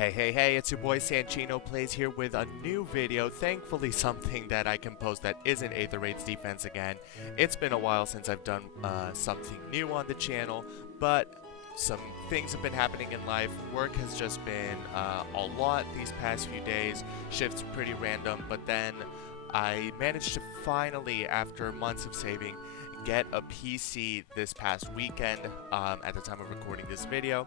Hey, it's your boy Sanchino Plays here with a new video, thankfully something that I can post that isn't Aether Raid's defense again. It's been a while since I've done something new on the channel, but some things have been happening in life. Work has just been a lot these past few days, shifts pretty random, but then I managed to finally, after months of saving, get a PC this past weekend at the time of recording this video.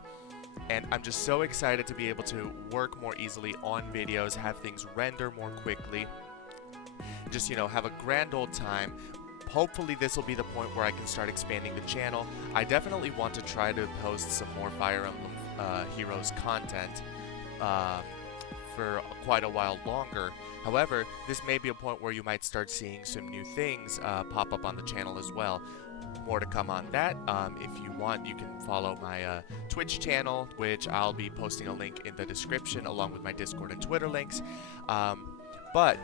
And I'm just so excited to be able to work more easily on videos, have things render more quickly, just, have a grand old time. Hopefully this will be the point where I can start expanding the channel. I definitely want to try to post some more Fire Emblem Heroes content for quite a while longer. However, this may be a point where you might start seeing some new things pop up on the channel as well. More to come on that. If you want, you can follow my Twitch channel, which I'll be posting a link in the description along with my Discord and Twitter links. But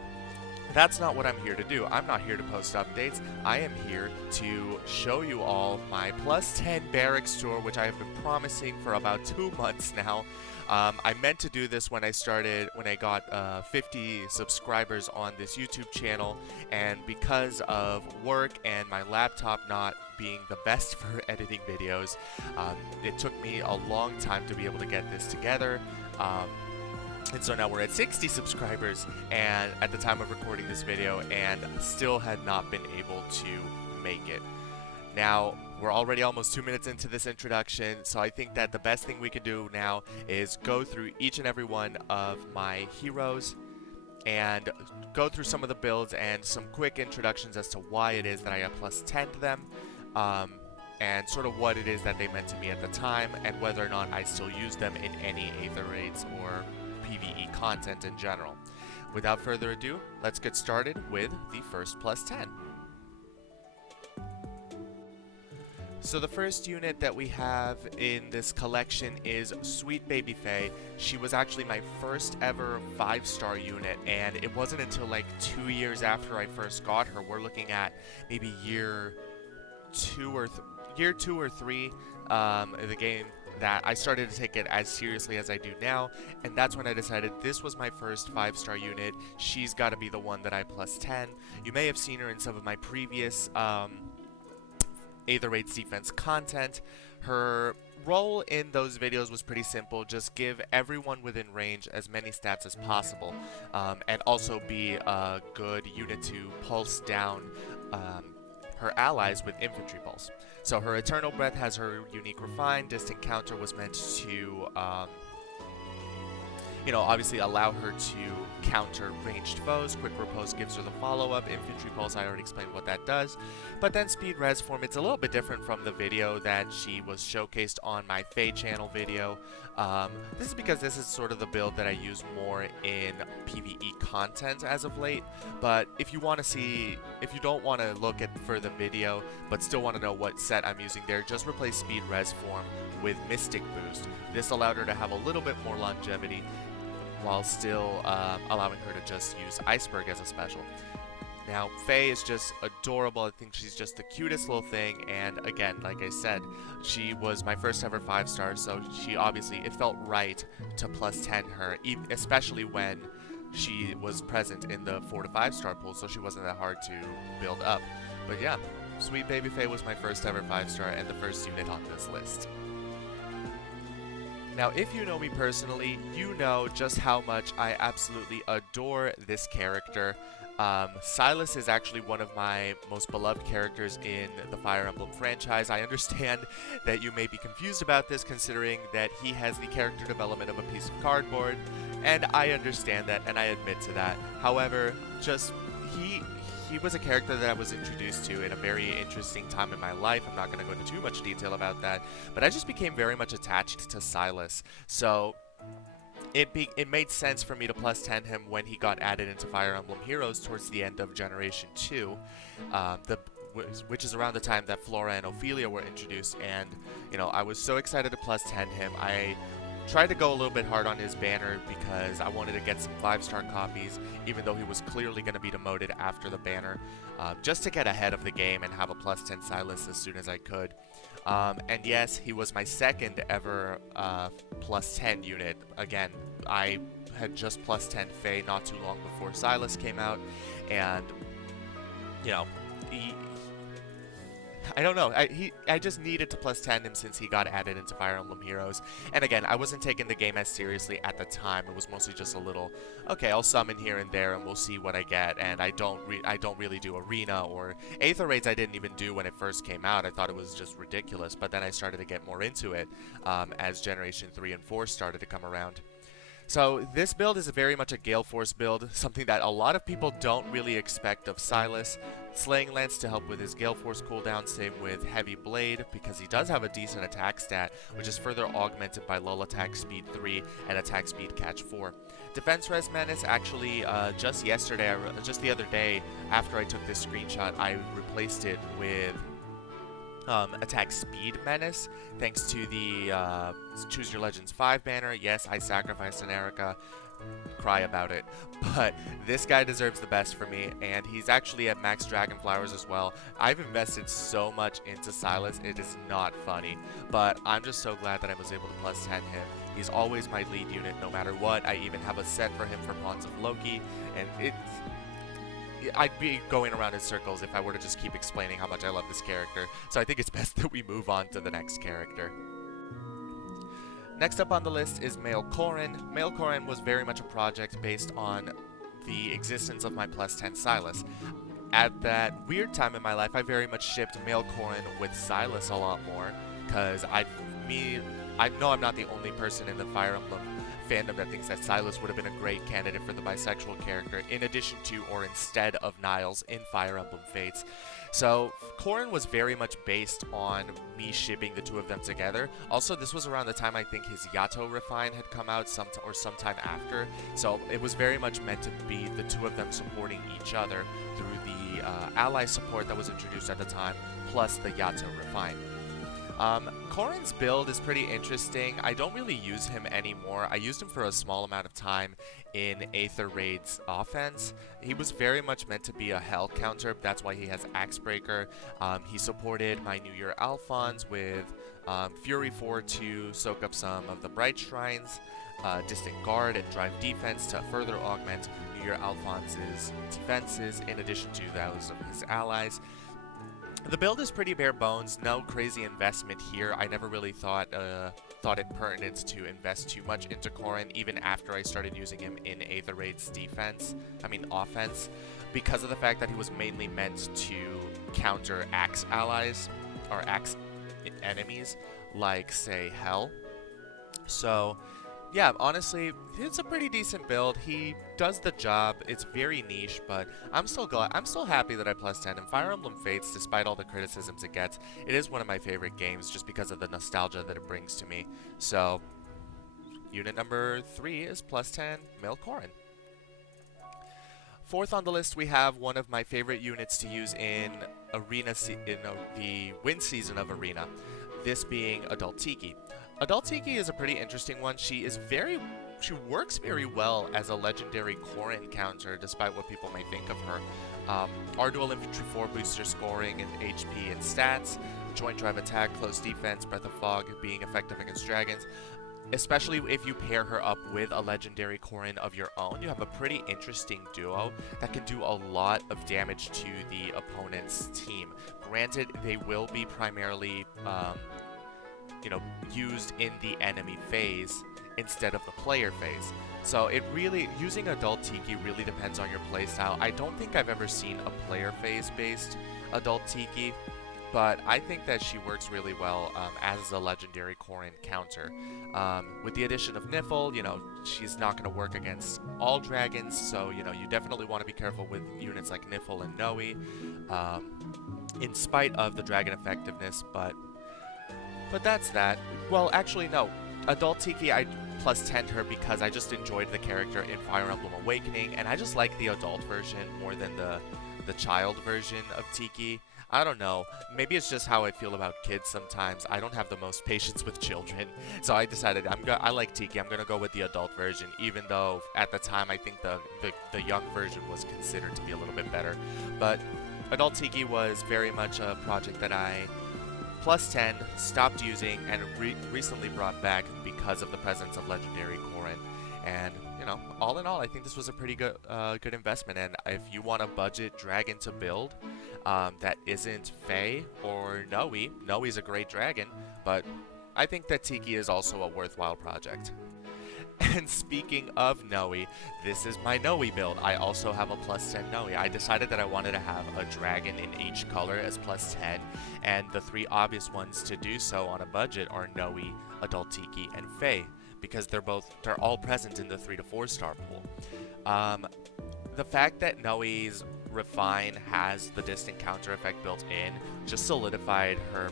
that's not what I'm here to do. I'm not here to post updates. I am here to show you all my plus 10 Barracks tour, which I have been promising for about 2 months now. I meant to do this when I got 50 subscribers on this YouTube channel, and because of work and my laptop not being the best for editing videos, it took me a long time to be able to get this together. And so now we're at 60 subscribers and at the time of recording this video, and still had not been able to make it. Now, we're already almost 2 minutes into this introduction, so I think that the best thing we can do now is go through each and every one of my heroes and go through some of the builds and some quick introductions as to why it is that I got plus 10 to them, and sort of what it is that they meant to me at the time, and whether or not I still use them in any Aether Raids or PvE content in general. Without further ado, let's get started with the first plus 10. So the first unit that we have in this collection is Sweet Baby Fae. She was actually my first ever 5-star unit, and it wasn't until like 2 years after I first got her. We're looking at maybe year 2 or 3 in the game that I started to take it as seriously as I do now, and that's when I decided this was my first 5-star unit. She's got to be the one that I plus 10. You may have seen her in some of my previous Aether Raids defense content. Her role in those videos was pretty simple: just give everyone within range as many stats as possible, and also be a good unit to pulse down her allies with infantry pulse. So her Eternal Breath has her unique Refine. Distant Counter was meant to obviously allow her to counter ranged foes. Quick Repose gives her the follow-up. Infantry Pulse, I already explained what that does. But then Speed Res form, it's a little bit different from the video that she was showcased on my Fae channel video. This is because this is sort of the build that I use more in PvE content as of late. But if you don't want to look at for the video, but still want to know what set I'm using there, just replace Speed Res form with Mystic Boost. This allowed her to have a little bit more longevity, while still allowing her to just use Iceberg as a special. Now, Fae is just adorable. I think she's just the cutest little thing, and again, like I said, she was my first ever 5-star, so it felt right to plus 10 her, especially when she was present in the 4 to 5-star pool, so she wasn't that hard to build up. But yeah, Sweet Baby Fae was my first ever 5-star and the first unit on this list. Now, if you know me personally, you know just how much I absolutely adore this character. Sylas is actually one of my most beloved characters in the Fire Emblem franchise. I understand that you may be confused about this, considering that he has the character development of a piece of cardboard, and I understand that, and I admit to that. However, he was a character that I was introduced to in a very interesting time in my life. I'm not going to go into too much detail about that, but I just became very much attached to Sylas. So it made sense for me to plus 10 him when he got added into Fire Emblem Heroes towards the end of Generation 2, which is around the time that Flora and Ophelia were introduced, and I was so excited to plus 10 him. I tried to go a little bit hard on his banner because I wanted to get some 5-star copies, even though he was clearly going to be demoted after the banner, just to get ahead of the game and have a plus 10 Sylas as soon as I could. And yes, he was my second ever plus 10 unit. Again, I had just plus 10 Fae not too long before Sylas came out, and, you know, I don't know. I just needed to plus 10 him since he got added into Fire Emblem Heroes. And again, I wasn't taking the game as seriously at the time. It was mostly just a little, okay, I'll summon here and there and we'll see what I get. And I don't really do Arena or Aether Raids. I didn't even do when it first came out. I thought it was just ridiculous. But then I started to get more into it as Generation 3 and 4 started to come around. So this build is very much a Gale Force build, something that a lot of people don't really expect of Sylas. Slaying Lance to help with his Gale Force cooldown, same with Heavy Blade, because he does have a decent attack stat, which is further augmented by lull attack speed 3 and attack speed catch 4. Defense Res Menace, actually, just the other day, after I took this screenshot, I replaced it with attack speed menace, thanks to the Choose Your Legends 5 banner. Yes, I sacrificed an Erica. Cry about it. But this guy deserves the best for me, and he's actually at max Dragon Flowers as well. I've invested so much into Sylas, it is not funny. But I'm just so glad that I was able to plus 10 him. He's always my lead unit no matter what. I even have a set for him for Pawns of Loki, and I'd be going around in circles if I were to just keep explaining how much I love this character, so I think it's best that we move on to the next character. Next up on the list is Male Corin. Male Corin was very much a project based on the existence of my plus 10 Sylas. At that weird time in my life, I very much shipped Male Corin with Sylas a lot more, because I know I'm not the only person in the Fire Emblem fandom that thinks that Sylas would have been a great candidate for the bisexual character, in addition to or instead of Niles in Fire Emblem Fates. So Corin was very much based on me shipping the two of them together. Also, this was around the time I think his Yato Refine had come out sometime after, so it was very much meant to be the two of them supporting each other through the ally support that was introduced at the time, plus the Yato Refine. Corin's build is pretty interesting. I don't really use him anymore. I used him for a small amount of time in Aether Raid's offense. He was very much meant to be a Hell counter. That's why he has Axebreaker. He supported my New Year Alphonse with Fury 4 to soak up some of the Bright Shrines, Distant Guard, and Drive Defense to further augment New Year Alphonse's defenses, in addition to those of his allies. The build is pretty bare bones, no crazy investment here. I never really thought it pertinent to invest too much into Corin, even after I started using him in Aether Raid's offense, because of the fact that he was mainly meant to counter Axe allies, or Axe enemies, like, say, Hell. So, yeah, honestly, it's a pretty decent build. He does the job. It's very niche, but I'm still happy that I plus 10 him. Fire Emblem Fates, despite all the criticisms it gets, it is one of my favorite games just because of the nostalgia that it brings to me. So, unit number 3 is plus 10 Male Corin. Fourth on the list, we have one of my favorite units to use in the win season of Arena, this being Adult Tiki. Adult Tiki is a pretty interesting one. She works very well as a legendary Corin counter, despite what people may think of her. R Dual Infantry 4 boosts her scoring and HP and stats. Joint Drive Attack, Close Defense, Breath of Fog being effective against dragons. Especially if you pair her up with a legendary Corin of your own, you have a pretty interesting duo that can do a lot of damage to the opponent's team. Granted, they will be primarily used in the enemy phase instead of the player phase. So using Adult Tiki really depends on your playstyle. I don't think I've ever seen a player phase based Adult Tiki, but I think that she works really well as a legendary Corin counter. With the addition of Niffle, she's not going to work against all dragons, so you definitely want to be careful with units like Niffle and Noe, in spite of the dragon effectiveness, but that's that. Well, actually, no. Adult Tiki, I plus 10'd her because I just enjoyed the character in Fire Emblem Awakening, and I just like the adult version more than the child version of Tiki. I don't know. Maybe it's just how I feel about kids sometimes. I don't have the most patience with children, so I decided I like Tiki. I'm going to go with the adult version, even though at the time I think the young version was considered to be a little bit better. But Adult Tiki was very much a project that I plus 10, stopped using, and recently brought back because of the presence of legendary Corin. And, you know, all in all, I think this was a pretty good investment. And if you want a budget dragon to build that isn't Fae or Noe, Noe's a great dragon, but I think that Tiki is also a worthwhile project. And speaking of Noe, this is my Noe build. I also have a plus 10 Noe. I decided that I wanted to have a dragon in each color as plus 10, and the three obvious ones to do so on a budget are Noe, Adult Tiki, and Fae, because they're all present in the 3 to 4 star pool. The fact that Noe's Refine has the distant counter effect built in just solidified her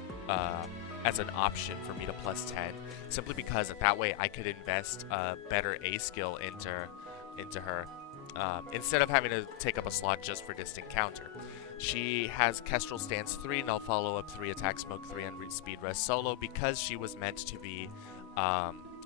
as an option for me to plus 10, simply because that way I could invest a better A skill into her instead of having to take up a slot just for distant counter. She has Kestrel Stance 3, Null Follow-Up 3, Attack Smoke 3, and Speed Rest solo because she was meant to be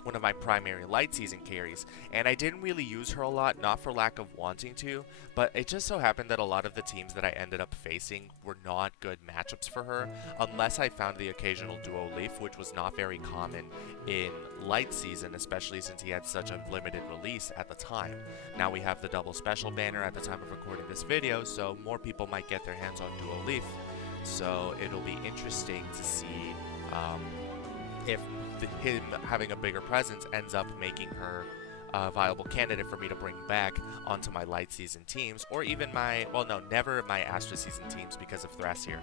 one of my primary light season carries, and I didn't really use her a lot, not for lack of wanting to, but it just so happened that a lot of the teams that I ended up facing were not good matchups for her, unless I found the occasional duo Leaf, which was not very common in light season, especially since he had such a limited release at the time. Now we have the double special banner at the time of recording this video, so more people might get their hands on duo Leaf, so it'll be interesting to see if him having a bigger presence ends up making her a viable candidate for me to bring back onto my light season teams, or even my, well no, never my Astra season teams because of Thrasir.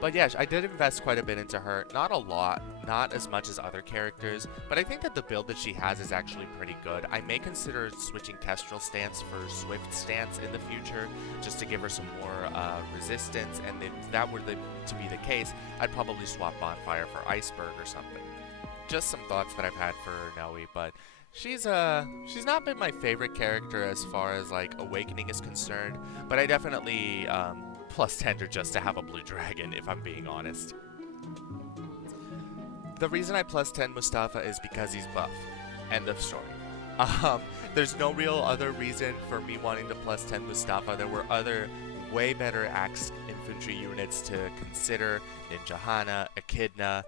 But yeah, I did invest quite a bit into her, not a lot, not as much as other characters, but I think that the build that she has is actually pretty good. I may consider switching Kestrel Stance for Swift Stance in the future, just to give her some more resistance, and if that were to be the case, I'd probably swap Bonfire for Iceberg or something. Just some thoughts that I've had for Noe, but she's not been my favorite character as far as like Awakening is concerned, but I definitely plus 10 her just to have a blue dragon, if I'm being honest. The reason I plus 10 Mustafa is because he's buff. End of story. There's no real other reason for me wanting to plus 10 Mustafa. There were other way better Axe infantry units to consider. Ninja Hana, Echidna,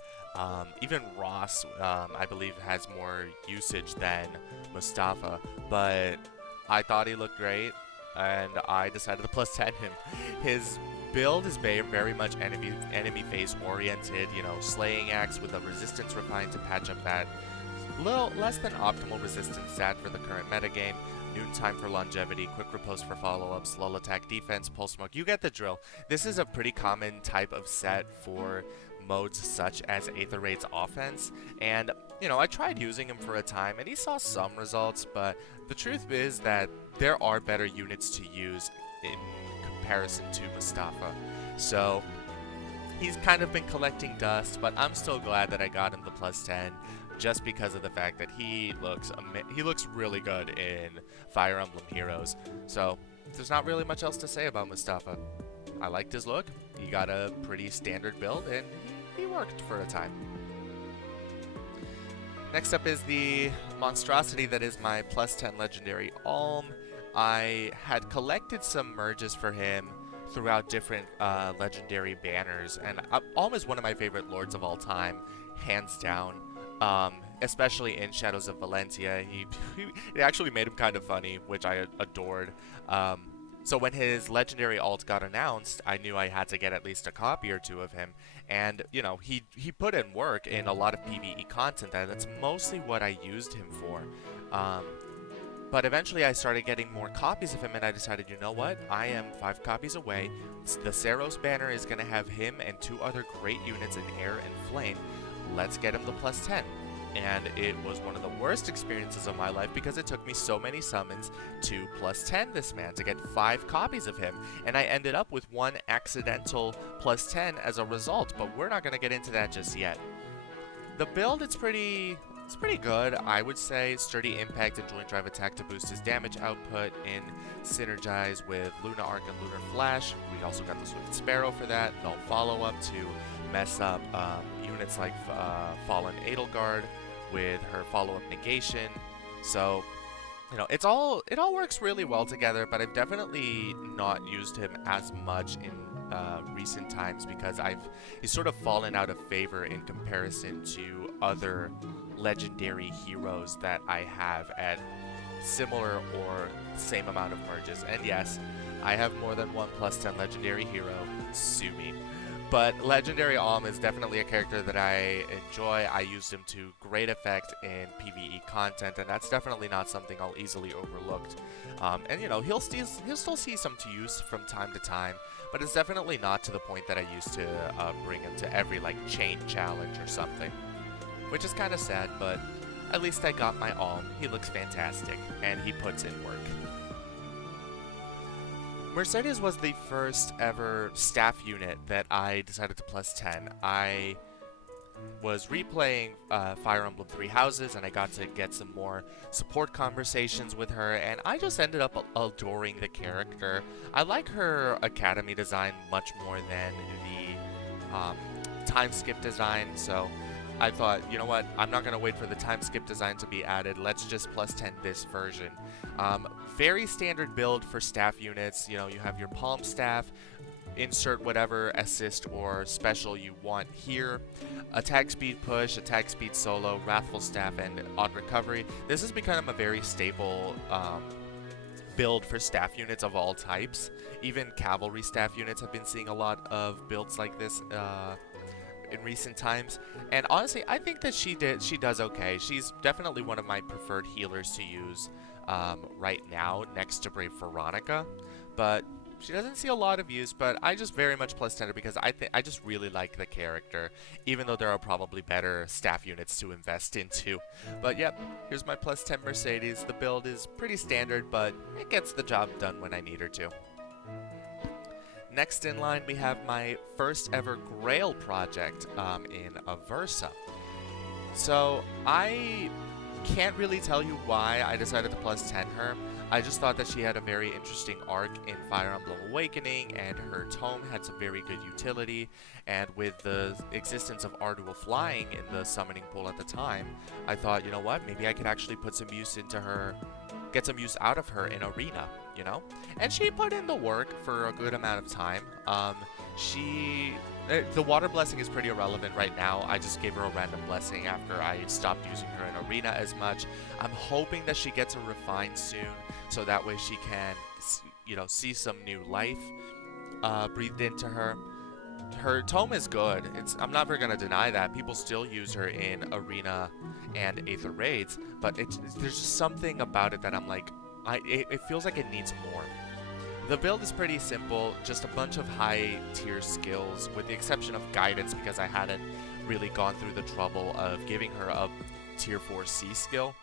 even Ross, I believe, has more usage than Mustafa, but I thought he looked great, and I decided to plus 10 him. His build is very much enemy phase oriented, you know, slaying axe with a resistance refine to patch up that little less than optimal resistance stat for the current metagame. Noon time for longevity, quick riposte for follow-ups, lull attack defense, pulse smoke. You get the drill. This is a pretty common type of set for modes such as Aether Raid's offense, and you know, I tried using him for a time and he saw some results, but the truth is that there are better units to use in comparison to Mustafa. So he's kind of been collecting dust, but I'm still glad that I got him the plus 10 just because of the fact that he looks really good in Fire Emblem Heroes. So there's not really much else to say about Mustafa. I liked his look. He got a pretty standard build and he worked for a time. Next up is the monstrosity that is my plus 10 legendary Alm. I had collected some merges for him throughout different legendary banners, and Alm is one of my favorite lords of all time, hands down. Especially in Shadows of Valentia, it actually made him kind of funny, which I adored. So when his legendary alt got announced, I knew I had to get at least a copy or two of him, and you know, he put in work in a lot of PvE content, and that's mostly what I used him for. But eventually I started getting more copies of him, and I decided, you know what, I am 5 copies away. The Saros banner is going to have him and 2 other great units in Air and Flame. Let's get him the plus 10. And it was one of the worst experiences of my life because it took me so many summons to plus 10 this man to get 5 copies of him, and I ended up with 1 accidental plus 10 as a result, but we're not going to get into that just yet. The build, it's pretty good, I would say. Sturdy Impact and Joint Drive Attack to boost his damage output, and synergize with Luna Arc and Lunar Flash. We also got the Swift Sparrow for that. Null Follow-Up to mess up units like Fallen Edelgard with her follow-up negation. So, you know, it all works really well together, but I've definitely not used him as much in recent times because he's sort of fallen out of favor in comparison to other legendary heroes that I have at similar or same amount of merges. And yes, I have more than one +10 legendary hero, sue me. But Legendary Alm is definitely a character that I enjoy. I used him to great effect in PvE content, and that's definitely not something I'll easily overlook. And you know, he'll still see some to use from time to time, but it's definitely not to the point that I used to bring him to every like chain challenge or something, which is kind of sad. But at least I got my Alm. He looks fantastic, and he puts in work. Mercedes was the first ever staff unit that I decided to +10. I was replaying Fire Emblem Three Houses, and I got to get some more support conversations with her, and I just ended up adoring the character. I like her academy design much more than the time skip design, so I thought, you know what, I'm not going to wait for the time skip design to be added, let's just +10 this version. Very standard build for staff units. You know, you have your palm staff, insert whatever assist or special you want here, attack speed push, attack speed solo, wrathful staff, and odd recovery. This has become a very staple build for staff units of all types. Even cavalry staff units have been seeing a lot of builds like this in recent times, and honestly I think that she does okay. She's definitely one of my preferred healers to use right now, next to Brave Veronica, but she doesn't see a lot of use. But I just very much +10 her because I just really like the character, even though there are probably better staff units to invest into. But yep, here's my +10 Mercedes. The build is pretty standard, but it gets the job done when I need her to. Next in line, we have my first ever Grail project in Aversa. So I can't really tell you why I decided to +10 her. I just thought that she had a very interesting arc in Fire Emblem Awakening, and her tome had some very good utility, and with the existence of Ardual Flying in the summoning pool at the time, I thought, you know what, maybe I could actually put some use into her, get some use out of her in Arena, you know? And she put in the work for a good amount of time. The water blessing is pretty irrelevant right now. I just gave her a random blessing after I stopped using her in Arena as much. I'm hoping that she gets a refine soon, so that way she can, you know, see some new life breathed into her. Her tome is good. I'm never gonna deny that. People still use her in Arena and Aether Raids, but there's just something about it that I'm like, it feels like it needs more. The build is pretty simple, just a bunch of high tier skills, with the exception of guidance, because I hadn't really gone through the trouble of giving her a tier 4 C skill.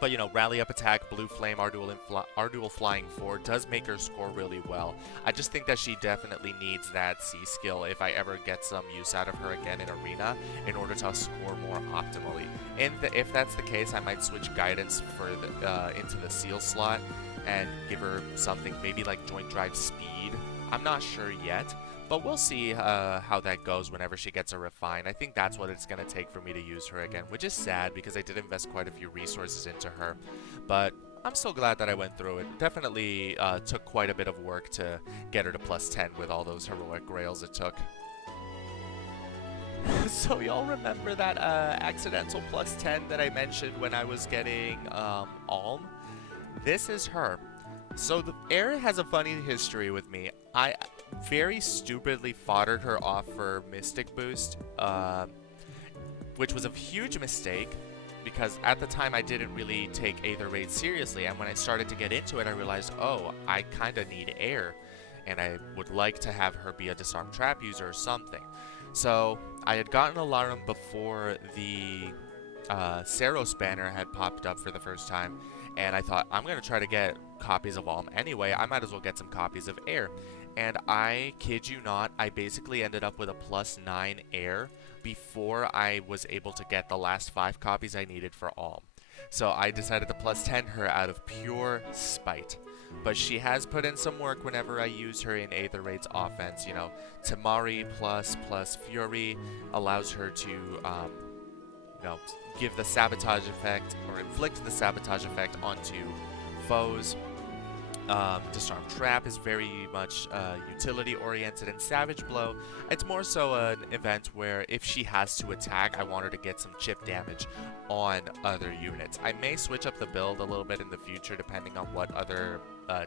But you know, Rally Up Attack, Blue Flame, Ardual Flying 4 does make her score really well. I just think that she definitely needs that C skill if I ever get some use out of her again in Arena, in order to score more optimally. And if that's the case, I might switch Guidance for into the Seal slot and give her something maybe like Joint Drive Speed. I'm not sure yet, but we'll see how that goes whenever she gets a refine. I think that's what it's going to take for me to use her again, which is sad because I did invest quite a few resources into her. But I'm so glad that I went through it. Definitely took quite a bit of work to get her to +10 with all those heroic grails it took. So y'all remember that accidental +10 that I mentioned when I was getting Alm? This is her. So the Air has a funny history with me. I very stupidly foddered her off for Mystic Boost, which was a huge mistake, because at the time I didn't really take Aether Raid seriously, and when I started to get into it I realized, oh, I kinda need Air, and I would like to have her be a Disarm Trap user or something. So I had gotten Alarum before the Saros banner had popped up for the first time, and I thought, I'm going to try to get copies of Alm anyway, I might as well get some copies of Air. And I kid you not, I basically ended up with a +9 Air before I was able to get the last 5 copies I needed for Alm. So I decided to +10 her out of pure spite. But she has put in some work whenever I use her in Aether Raid's offense. You know, Tamari plus Fury allows her to, you know, give the sabotage effect, or inflict the sabotage effect onto foes. Disarm Trap is very much utility oriented, and Savage Blow, it's more so an event where if she has to attack, I want her to get some chip damage on other units. I may switch up the build a little bit in the future depending on what other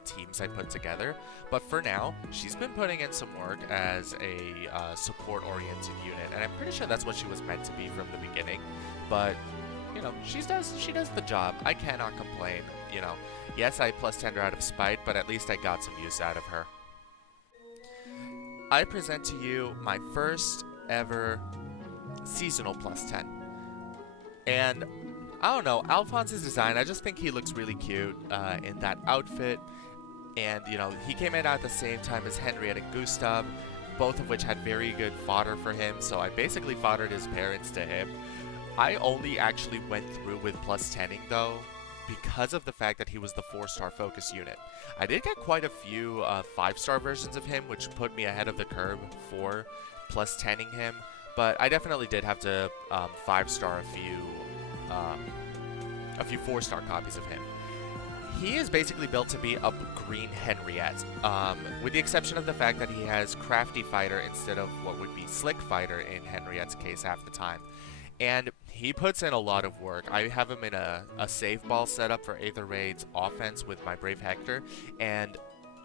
teams I put together, but for now, she's been putting in some work as a support oriented unit, and I'm pretty sure that's what she was meant to be from the beginning, but you know, she does the job. I cannot complain, you know. Yes, I plus 10 her out of spite, but at least I got some use out of her. I present to you my first ever seasonal plus 10. And I don't know, Alphonse's design, I just think he looks really cute in that outfit. And, you know, he came in at the same time as Henriette and Gustav, both of which had very good fodder for him, so I basically foddered his parents to him. I only actually went through with plus 10ing though, because of the fact that he was the 4-star focus unit. I did get quite a few 5-star versions of him, which put me ahead of the curve for plus 10ing him, but I definitely did have to 5-star a few 4-star copies of him. He is basically built to be a green Henriette, with the exception of the fact that he has Crafty Fighter instead of what would be Slick Fighter in Henriette's case half the time. And he puts in a lot of work. I have him in a save ball setup for Aether Raid's offense with my Brave Hector, and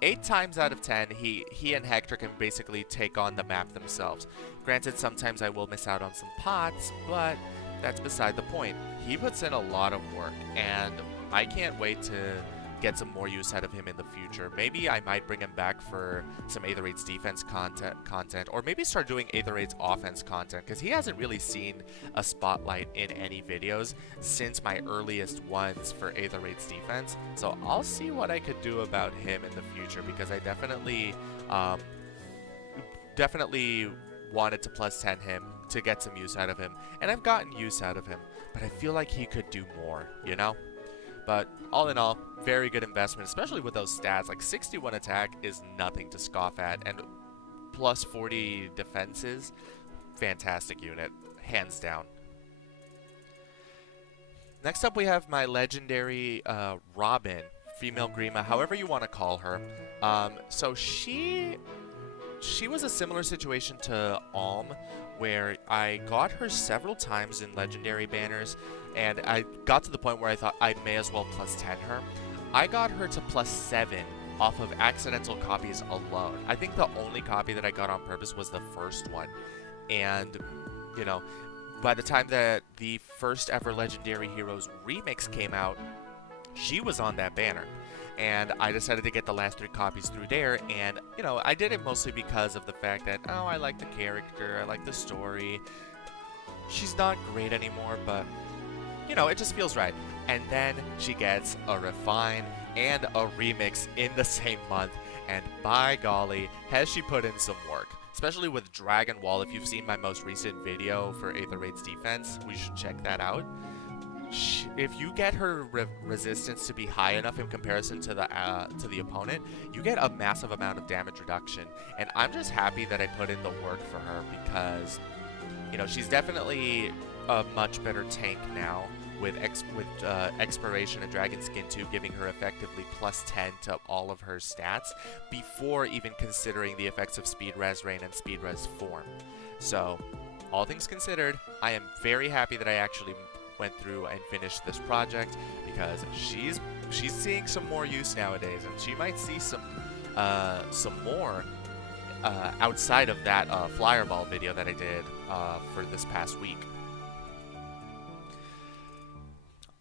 8 times out of 10, he and Hector can basically take on the map themselves. Granted, sometimes I will miss out on some pots, but that's beside the point. He puts in a lot of work, and I can't wait to get some more use out of him in the future. Maybe I might bring him back for some Aether Raid's defense content, or maybe start doing Aether Raid's offense content, because he hasn't really seen a spotlight in any videos since my earliest ones for Aether Raid's defense. So I'll see what I could do about him in the future, because I definitely wanted to plus 10 him to get some use out of him, and I've gotten use out of him, but I feel like he could do more, you know? But all in all, very good investment, especially with those stats. Like 61 attack is nothing to scoff at, and plus 40 defenses, fantastic unit, hands down. Next up we have my legendary Robin, female Grima, however you want to call her. So she was a similar situation to Alm, where I got her several times in legendary banners, and I got to the point where I thought I may as well plus 10 her. I got her to plus 7 off of accidental copies alone. I think the only copy that I got on purpose was the first one. And, you know, by the time that the first ever Legendary Heroes remix came out, she was on that banner. And I decided to get the last 3 copies through there, and, you know, I did it mostly because of the fact that, oh, I like the character, I like the story. She's not great anymore, but, you know, it just feels right. And then she gets a refine and a remix in the same month, and by golly, has she put in some work. Especially with Dragon Wall. If you've seen my most recent video for Aether Raid's defense, we should check that out. If you get her resistance to be high enough in comparison to the opponent, you get a massive amount of damage reduction. And I'm just happy that I put in the work for her, because, you know, she's definitely a much better tank now with Expiration and Dragon Skin 2 giving her effectively plus 10 to all of her stats before even considering the effects of Speed Res Rain and Speed Res Form. So, all things considered, I am very happy that I actually went through and finished this project, because she's seeing some more use nowadays, and she might see some more outside of that flyer ball video that I did for this past week.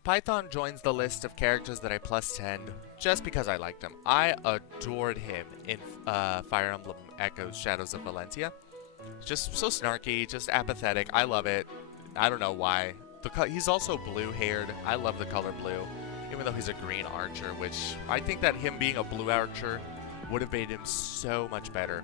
Python joins the list of characters that I plus 10'd just because I liked him. I adored him in Fire Emblem Echoes Shadows of Valentia. Just so snarky, just apathetic. I love it. I don't know why. He's also blue-haired. I love the color blue, even though he's a green archer, which I think that him being a blue archer would have made him so much better.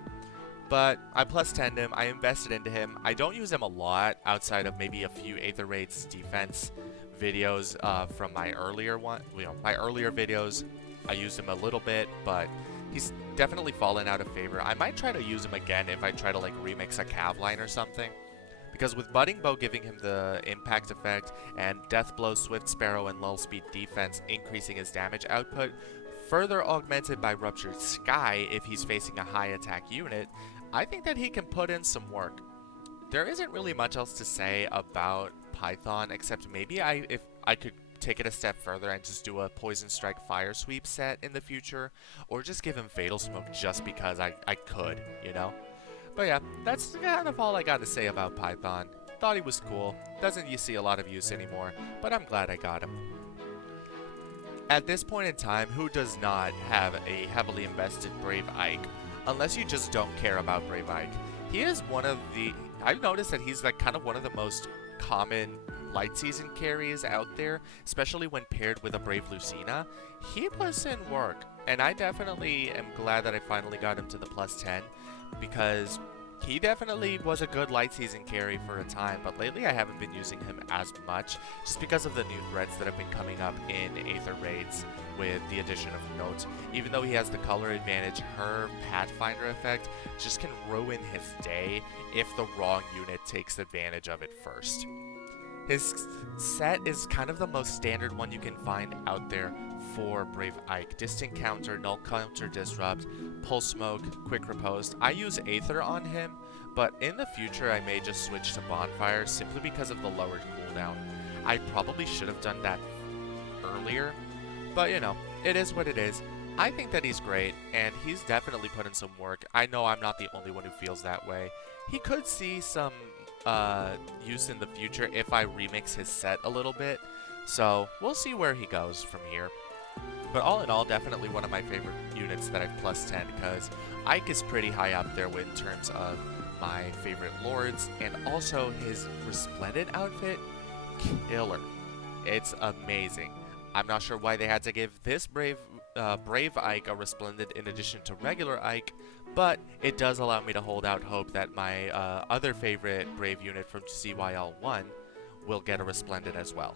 But I plus 10'd him. I invested into him. I don't use him a lot outside of maybe a few Aether Raid's defense videos from my earlier videos. I used him a little bit, but he's definitely fallen out of favor. I might try to use him again if I try to like remix a Cav line or something, because with Budding Bow giving him the impact effect and Death Blow, Swift Sparrow, and Lull Speed defense increasing his damage output, further augmented by Ruptured Sky if he's facing a high attack unit, I think that he can put in some work. There isn't really much else to say about Python, except maybe if I could take it a step further and just do a Poison Strike Fire Sweep set in the future, or just give him Fatal Smoke just because I could, you know? But yeah, that's kind of all I got to say about Python. Thought he was cool, doesn't you see a lot of use anymore, but I'm glad I got him. At this point in time, who does not have a heavily invested Brave Ike? Unless you just don't care about Brave Ike. He is one of the... I've noticed that he's like kind of one of the most common light season carries out there, especially when paired with a Brave Lucina. He puts in work, and I definitely am glad that I finally got him to the +10, because he definitely was a good light season carry for a time, but lately I haven't been using him as much, just because of the new threats that have been coming up in Aether Raids with the addition of Note. Even though he has the color advantage, her Pathfinder effect just can ruin his day if the wrong unit takes advantage of it first. His set is kind of the most standard one you can find out there for Brave Ike. Distant Counter, Null Counter Disrupt, Pulse Smoke, Quick Riposte. I use Aether on him, but in the future I may just switch to Bonfire simply because of the lowered cooldown. I probably should have done that earlier, but you know, it is what it is. I think that he's great, and he's definitely put in some work. I know I'm not the only one who feels that way. He could see some use in the future if I remix his set a little bit, so we'll see where he goes from here. But all in all, definitely one of my favorite units that I've +10, because Ike is pretty high up there in terms of my favorite lords, and also his Resplendent outfit, killer. It's amazing. I'm not sure why they had to give this Brave Ike a Resplendent in addition to regular Ike, but it does allow me to hold out hope that my other favorite Brave unit from CYL1 will get a Resplendent as well.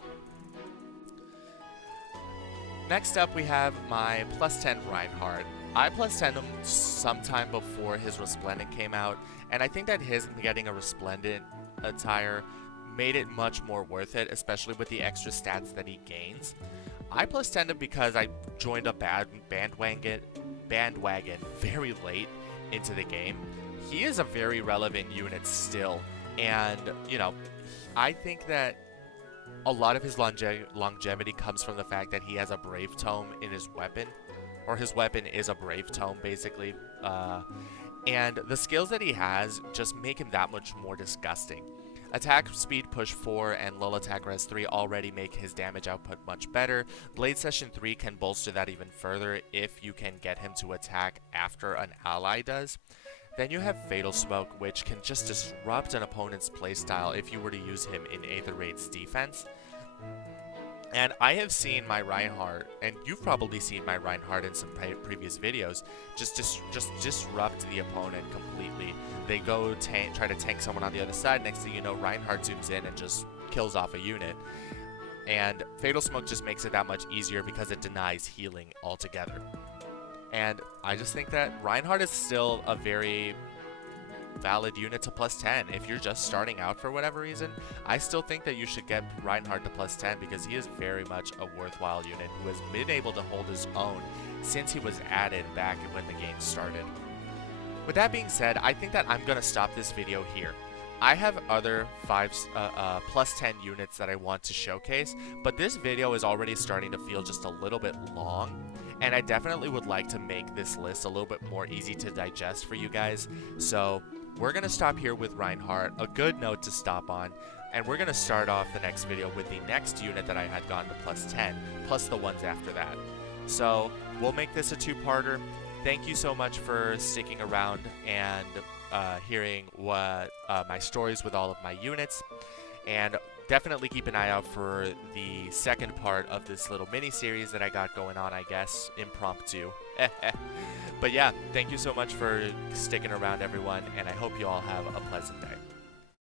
Next up, we have my +10 Reinhardt. I +10 him sometime before his Resplendent came out, and I think that his getting a Resplendent attire made it much more worth it, especially with the extra stats that he gains. I +10 him because I joined a bandwagon very late into the game. He is a very relevant unit still, and you know, I think that a lot of his longevity comes from the fact that he has a Brave Tome in his weapon, or his weapon is a Brave Tome basically, and the skills that he has just make him that much more disgusting. Attack speed push 4 and low attack res 3 already make his damage output much better. Blade Session 3 can bolster that even further if you can get him to attack after an ally does. Then you have Fatal Smoke, which can just disrupt an opponent's playstyle if you were to use him in Aether Raid's defense. And I have seen my Reinhardt, and you've probably seen my Reinhardt in some previous videos, just disrupt the opponent completely. They go try to tank someone on the other side, next thing you know, Reinhardt zooms in and just kills off a unit. And Fatal Smoke just makes it that much easier because it denies healing altogether. And I just think that Reinhardt is still a very valid unit to +10. If you're just starting out for whatever reason, I still think that you should get Reinhardt to +10 because he is very much a worthwhile unit who has been able to hold his own since he was added back when the game started. With that being said, I think that I'm going to stop this video here. I have other +10 units that I want to showcase, but this video is already starting to feel just a little bit long, and I definitely would like to make this list a little bit more easy to digest for you guys. So we're going to stop here with Reinhardt, a good note to stop on, and we're going to start off the next video with the next unit that I had gone to +10, plus the ones after that. So we'll make this a two-parter. Thank you so much for sticking around and hearing what my stories with all of my units, and definitely keep an eye out for the second part of this little mini-series that I got going on, I guess, impromptu. But yeah, thank you so much for sticking around, everyone, and I hope you all have a pleasant day.